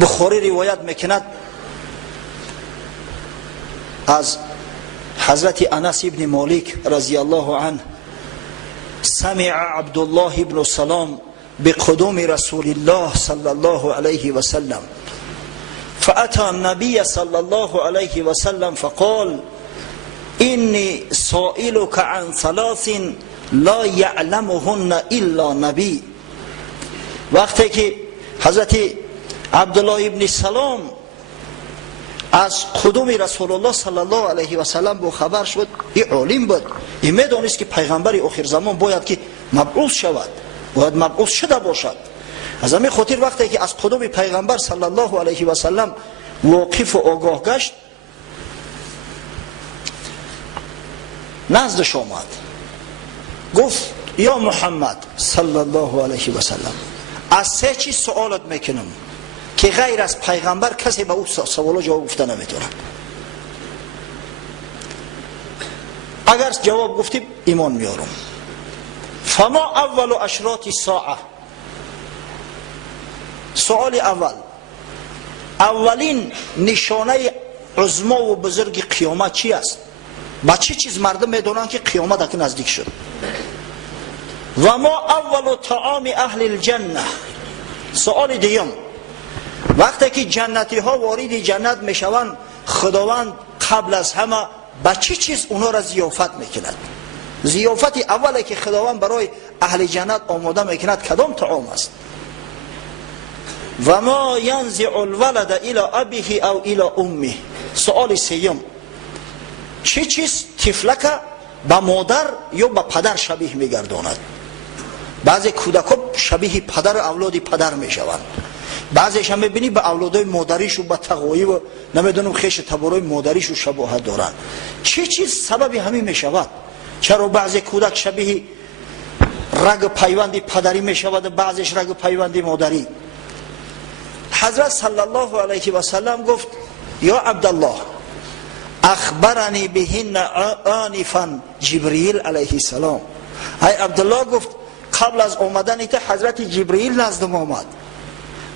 بخاری روایت میکند از حضرت انس ابن مالک رضی الله عنه سمع عبدالله ابن سلام بقدوم رسول الله صلی الله علیه و سلم فأتى النبي صلى الله عليه وسلم فقال إني سائلك عن ثلاث لا يعلمهن إلا نبي. وقتی که حضرت عبدالله ابن سلام از قدوم رسول الله صلی الله علیه و سلم با خبر شد، این عالم بود، این میدانست که پیغمبر آخر زمان باید که مبعوث شود، باید مبعوث شده باشد. از همین خاطر وقتی که از قدوم پیغمبر صلی الله علیه و سلم واقف و آگاه گشت، نزدش آمد گفت یا محمد صلی الله علیه و سلم از سه چیز سوالت میکنم که غیر از پیغمبر کسی به او سوالا جواب گفته نمیتونه. اگر جواب گفتیم ایمان میارم. فما اول اشراط الساعه. سوال اول، اولین نشانه عظما و بزرگ قیامت چی است؟ با چه چیز مردم میدونن که قیامت اکنون نزدیک شد؟ و ما اول طعام اهل الجنه. سوال دیگم، وقتی که جنتی ها وارد جنت میشوند خداوند قبل از همه با چه چیز اونا را ضیافت میکند؟ ضیافت اولی که خداوند برای اهل جنت آماده میکند کدام طعام است؟ و ما ینزع الولد الى ابیه او الى امه. سوال سوم، چه چیز طفلک به مادر یا به پدر شبیه میگرداند؟ بعضی کودکان شبیه پدر اولاد پدر میشوند، بعضیش هم میبینی به اولادای مادریش و به تقوی و نمیدونم خیش تبارای مادریش و شباهت دارند. چه چیز سبب همین میشود؟ چرا بعضی کودک شبیه رگ پیوندی پدری میشود، بعضیش رگ پیوندی مادری؟ حضرت صلی الله علیه و سلم گفت یا عبدالله اخبرنی بهن آنفا جبرئیل علیه السلام. ای عبدالله گفت قبل از آمدن ایت حضرت جبرئیل نزدم آمد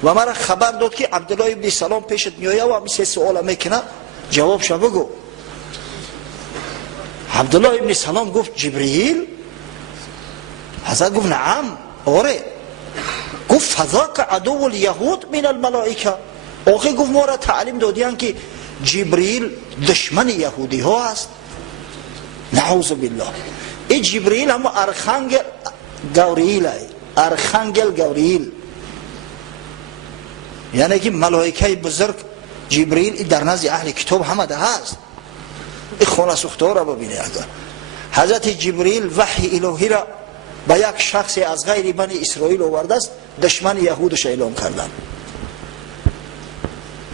و مرا خبر داد که عبدالله ابن سلام پیشت میآید و همین سوال میکنه، جوابش بگو. عبدالله ابن سلام گفت جبرئیل؟ حضرت گفت نعم، آره. گفت فذاک عدو الیهود من الملائکه. آخه گفت ما را تعلیم دادیان که جبرئیل دشمن یهودی ها است. نعوذ بالله. این جبرئیل هم ارخانگل گوریل است، ارخانگل گوریل، یعنی که ملائکه بزرگ جبرئیل در نزد اهل کتاب همه ده هست. این خونه سوخته را ببینید. اگر حضرت جبرئیل وحی الهی را به یک شخص از غیر بنی اسرائیل آورده است، دشمن یهودش اعلام کردند.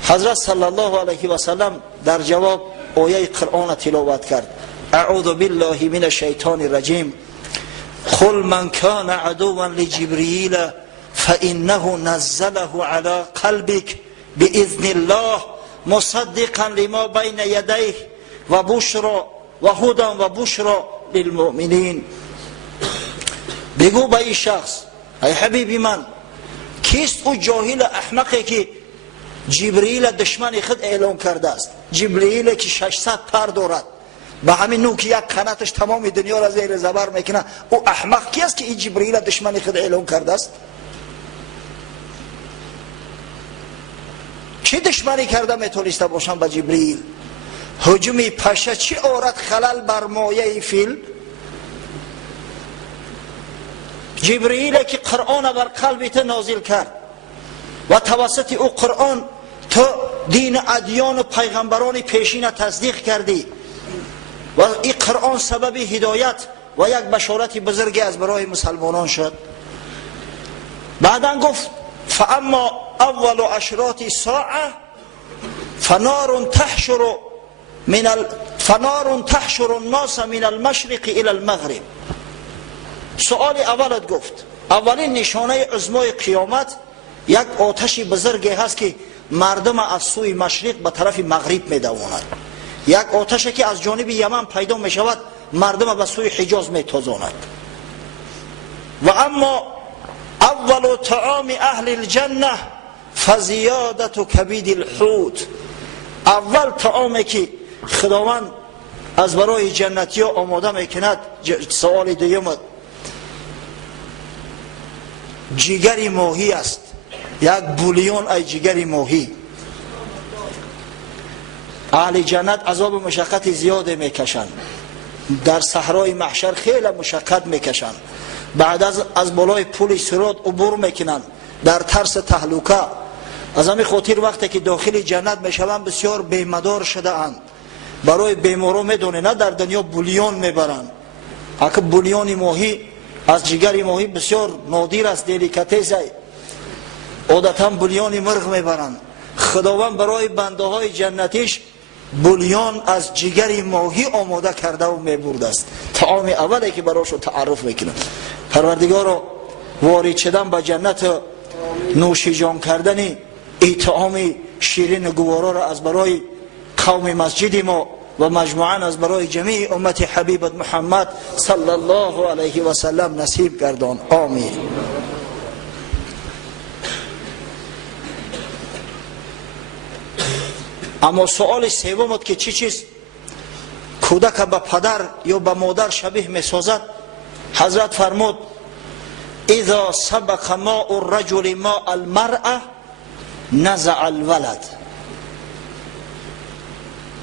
حضرت صلی الله علیه و سلم در جواب آیه قرآن تلاوت کرد، اعوذ بالله من الشیطان الرجیم، قل من کان عدوا لجبرئیل فانه نزله على قلبك باذن الله مصدقا لما بین یدیه و بشرى و هدى و بشرى للمؤمنین. بگو به این شخص ای حبیبی من، کیست او جاهل احمقی که جبرئیل دشمن خود اعلام کرده است؟ جبرئیل که 600 پر دارد، به همین نوع که یک قناتش تمام دنیا را زیر زبر میکنه، او احمق کی است که این جبرئیل دشمن خود اعلام کرده است؟ چه دشمنی کرده میتونسته باشم به جبرئیل؟ هجوم پشه چی آورد خلل بر مایه فیل؟ جبرئیل که قرآن بر قلبت نازل کرد و توسط او قرآن تو دین ادیان و پیغمبران پیشین تصدیق کردی و این قرآن سبب هدایت و یک بشارت بزرگی از برای مسلمانان شد. بعدا گفت فاما اول اشراط الساعه فنار تحشر الناس من المشرق الى المغرب. سؤال اولت گفت اولین نشانه عظمای قیامت یک آتش بزرگی هست که مردم از سوی مشرق به طرف مغرب میدواند، یک آتشی که از جانب یمن پیدا می شود مردم به سوی حجاز میتازاند. و اما اول طعام اهل الجنه فزیادت کبید الحوت. اول طعامی که خداوند از برای جنتی ها آماده میکند، سوال دوم جگر ماهی است. یک بولیون ای جگر ماهی. اهل جنت عذاب و مشقت زیاد میکشند، در صحرای محشر خیلی مشقت میکشند، بعد از بالای پل صراط عبور میکنند در ترس تهلکه. از همین خاطر وقتی که داخل جنت میشوند بسیار بیمدار شده اند. برای بیمارو میدونه نه در دنیا بولیون میبرند، اگه بولیون ماهی از جگر ماهی بسیار نادر است، دلیکاتس است، عادتا بولیون مرغ میبرند. خداوند برای بنده های جنتیش بولیون از جگر ماهی آماده کرده و میبرده است. طعام اولی که براشو تعارف میکنه. پروردگار وارد شدن به جنت، نوشیجان کردن این طعام شیرین گوارا را از برای قوم مسجد ما و مجموعاً از برای جمیع امت حبیبت محمد صلی الله علیه و سلم نصیب گردان. آمین. اما سوال سومت که چی چیز کودک به پدر یا به مادر شبیه میسازد، حضرت فرمود اذا سبق ماء الرجل ماء المرأة نزع الولد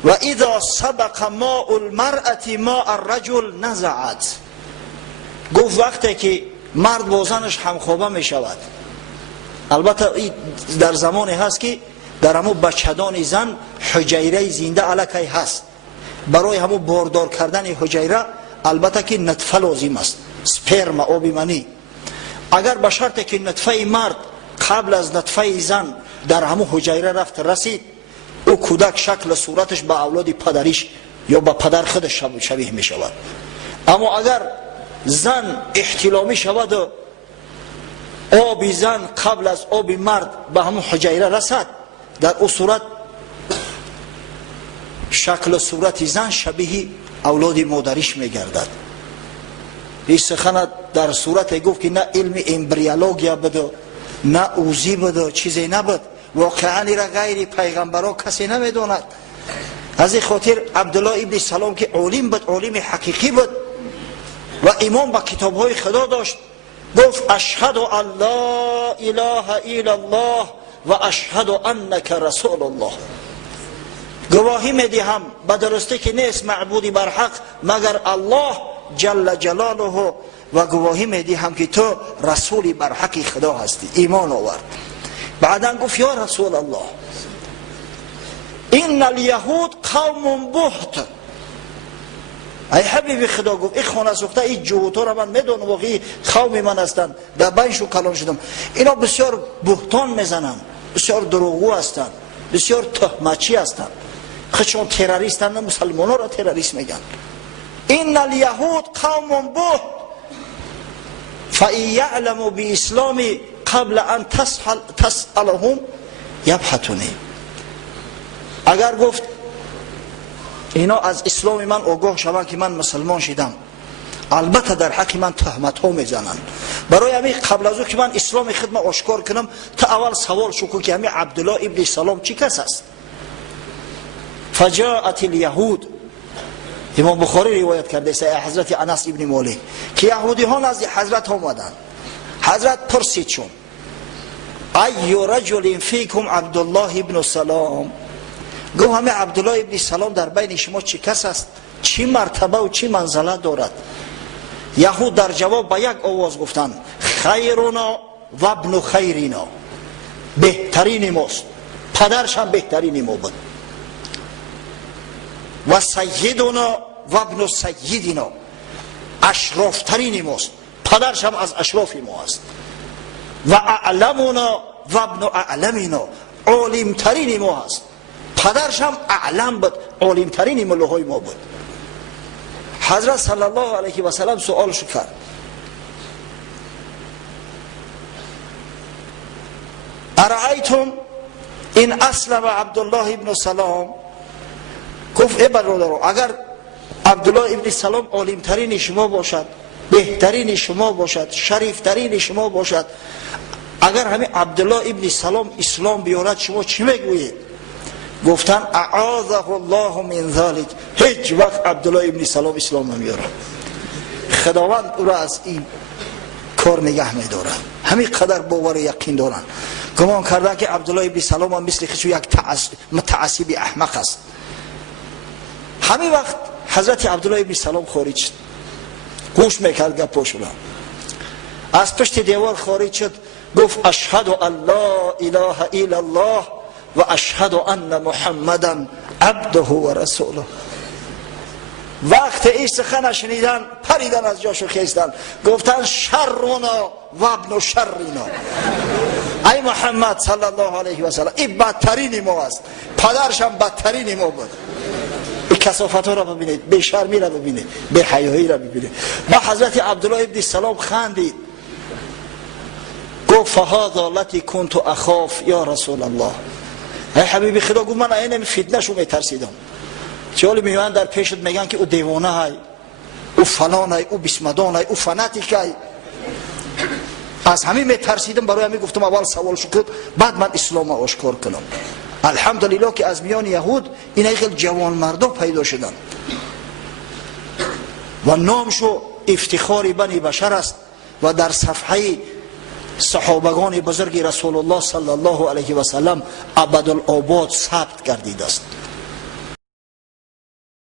و اذا سبق ماء المرأة ماء الرجل نزعت. گفت وقتی که مرد با زنش همخوابه می شود، البته در زمانی هست که در همون بچه‌دان زن حجیره زنده علکی هست، برای همون باردار کردن حجیره البته که نطفه لازم است، سپرم آب منی. اگر به شرطی که نطفه مرد قبل از نطفه زن در همون حجیره رفت رسید، او کودک شکل صورتش به اولاد پدریش یا به پدر خودش شبیه می شود. اما اگر زن احتلامی شود و آب زن قبل از آب مرد به همون حجیره رسد، در او صورت شکل صورت زن شبیه اولاد مادریش می گردد. این سخن در صورت گفت که نه علم امبریولوژیا بده نه اوزی بده چیزی نبود، واقعا را غیر پیغمبرا کسی نمیداند. از این خاطر عبدالله ابن سلام که عالم بود، عالم حقیقی بود و ایمان به کتابهای خدا داشت، گفت اشهد ان لا اله الا الله و اشهد انک رسول الله. گواهی میدهم به درستی که نیست معبودی بر حق مگر الله جل جلاله و گواهی میدهم که تو رسولی بر حق خدا هستی. ایمان آورد. بعدا گفت یا رسول الله این الیهود قوم بهت. ای حبیب خدا، گفت این خانه سوخته این جهوتا را من میدونم واقعی قوم من هستند، در بینشو کلان شدم. اینا بسیار بهتان میزنند، بسیار دروغگو هستند، بسیار تهمتچی هستند، خودشون تروریستند، مسلمانان را تروریست میگن. این الیهود قوم بهت فإن یعلموا باسلام قبل ان تسألهم یبحثونی. اگر گفت اینا از اسلام من آگاه شوند که من مسلمان شدم، البته در حق من تهمت ها میزنند. برای همین قبل از او که من اسلام خود من آشکار کنم، تا اول سوال شو که همین عبدالله ابن سلام چی کس است؟ فجاءت الیهود، امام بخاری روایت کرده است حضرت انس ابن مالک که یهودی ها نزد حضرت آمدند. حضرت پرسید چون ای رجل فیکم عبدالله ابن سلام، گفت همه عبدالله ابن سلام در بین شما چی کس است، چی مرتبه و چی منزله دارد؟ یهود در جواب با یک آواز گفتند خیرنا و ابن خیرنا، بهترین ماست، پدرش هم بهترین ما بود. و سیدنا و ابن سیدنا، اشرافترین ماست، پدرش هم از اشراف ما است. و اعلمنا و ابن اعلمنا، عالمترین ما است، پدرش هم اعلم بود، عالمترین ملوهای ما بود. حضرت صلی الله علیه و سلم سوالشو کرد ارأیتم این اسلم عبدالله ابن سلام، گفت ای برادران اگر عبدالله ابن سلام عالمترین شما باشد، بهترین شما باشد، شریفترین شما باشد، اگر همین عبدالله ابن سلام اسلام بیارد شما چی میگویید؟ گفتن اعاذه الله من ذلك. هیچ وقت عبدالله ابن سلام اسلام نمیاره. خداوند او را از این کار نگه میداره. همین قدر باور و یقین دارن. گمان کردن که عبدالله ابن سلام هم مثل خودش یک متعصب احمق است. همین وقت حضرت عبدالله ابن سلام خارج شد. گوش میکرد گپاشو را. از پشت دیوار خارج شد، گفت اشهد ان لا اله الا الله و اشهد ان محمدا عبده و رسوله. وقت این سخن شنیدن پریدن از جاشو خیستن، گفتن شرنا و ابن شرنا. ای محمد صلی الله علیه و سلم، این بدترین ما است، پدرش هم بدترین ما بود. این کثافت ها را ببینید، بی شرمی را ببینید، بی حیایی را ببینید. با حضرت عبدالله ابن سلام خندید، گفت فهذا التی کنت اخاف یا رسول الله. ای حبیب خدا، گفت من این فتنه شو میترسیدم. چهالی میوان در پیشت میگن که او دیوانه های، او فلان های، او بسمدان های، او فناتیک های. از همین میترسیدم، برای همین گفتم اول سوال شکر بعد من اسلام آشکار کنم. الحمدلله که از میان یهود این خیلی جوان مردا پیدا شدن و نامشو افتخار بنی بشر است و در صفحه صحابگان بزرگ رسول الله صلی الله علیه و سلم ابدالآباد ثبت گردیده است.